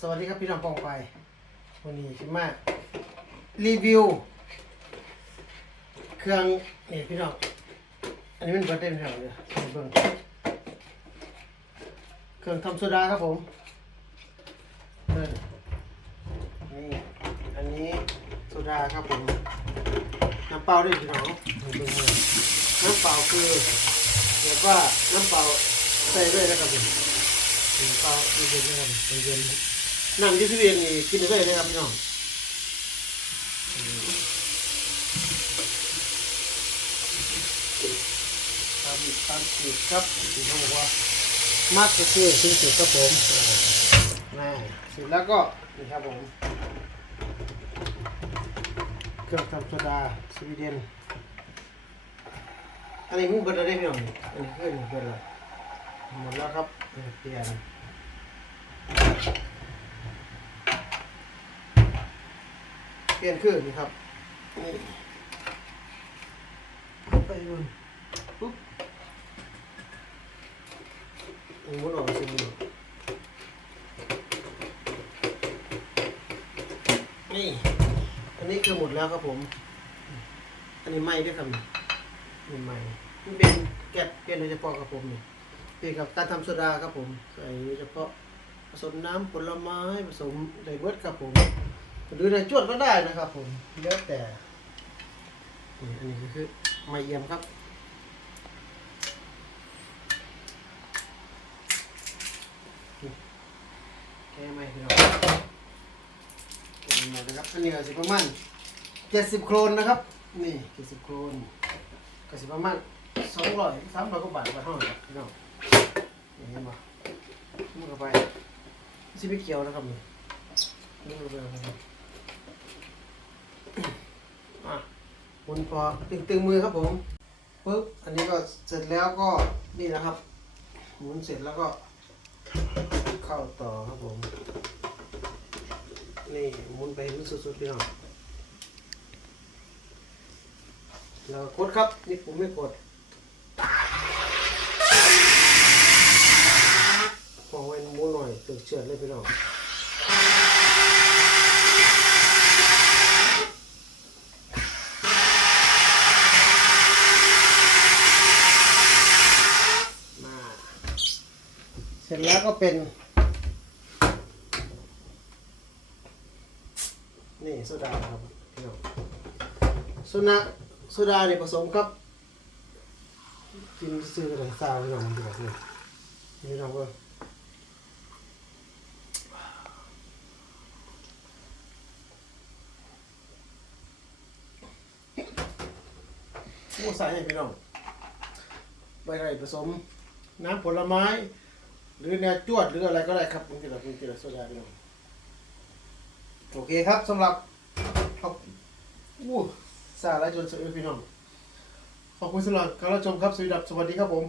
สวัสดีครับพี่น้องปองไป วันนี้ขึ้นมารีวิว เครื่องนี่พี่น้อง อันนี้มันเบิร์ดได้เป็นแถวเลยเบิ่งเครื่องทำโซดาครับผมเนี่อันนี้โซดาครับผมน้ำเปล่าด้วยพี่น้องเบิ่งเลยน้ำเปล่าคือแบบว่าน้ำเปล่าใส่ด้วยนะครับผมถึงเปล่าเย็นๆนะครับเย็นๆ นั่งที่ทุเรียนนี่กินได้เลยนะครับพี่น้องตามตามสูตรครับที่เขาบอกว่ามักก็คือถึงสูตรครับผมน่าเสร็จแล้วก็นี่ครับผมเครื่องทำโซดาสวีเดนอันนี้มึงเบิดอะไรพี่น้องนี่อันนี้คือหนึ่งเบิดแล้วหมดแล้วครับเปลี่ยน เป ลี่ยนเครื่องนี่ครับนี่ไปดูปุ๊บหมุนออกสิหมุนออกนี่ อันนี้คือหมดแล้วครับผม อันนี้ไม่ด้วยครับนี่นี่ไม่มันเป็นแกะเปลี่ยนโดยเฉพาะครับผมนี่เปลี่ยนกับการทำโซดาครับผม ใส่โดยเฉพาะผสมน้ำผลไม้ผสมไดเบิร์ดครับผม หรือในจวดก็ได้นะครับ ผมแล้วแต่นี่อันนี้ก็คือไม่เยี่ยมครับแค่ไม่พี่น้อแค่ไม่นะครับอันนี้ก็สิประมาณเจ็ดสิบโครนนะครับ นี่เจ็ดสิบโครนก็สิประมาณสองร้อยสามร้อยกว่าบาทไปห้องครับพี่น้องนี่เห็นไหมมันก็ไปสิไม่เกี่ยวนะครับนี่นี่ก็ไปนะครับ อะหมุนพ อตึงตึงมือครับผมปึ๊บอันนี้ก็เสร็จแล้วก็นี่นะครับหมุนเสร็จแล้วก็เข้าต่อครับผม นี่หมุนไปให้มันสุดๆพี่น้องแล้วกดครับ นี่ผมไม่กดพอไว้หมุนหน่อยตึกเฉือดเลยพี่น้อง มา เสร็จแล้วก็เป็น นี่โซดาครับพี่น้องโซนาโซดาเนี่ยผสมกับกินซื้อกันเลยซาวพี่น้องดีกว่านี่พี่น้องก็โอ้ใส่ให้พี่น้องใบไร่ผสมน้ำผลไม้ หรือแนวจวดหรืออะไรก็ได้ครับมึงจิรคุณจิรโซดาพี่น้องโอเคครับสำหรับขอบอู้สาระจนสุดพี่น้องขอบคุณสำหรับการรับชมครับสวัสดีครับผม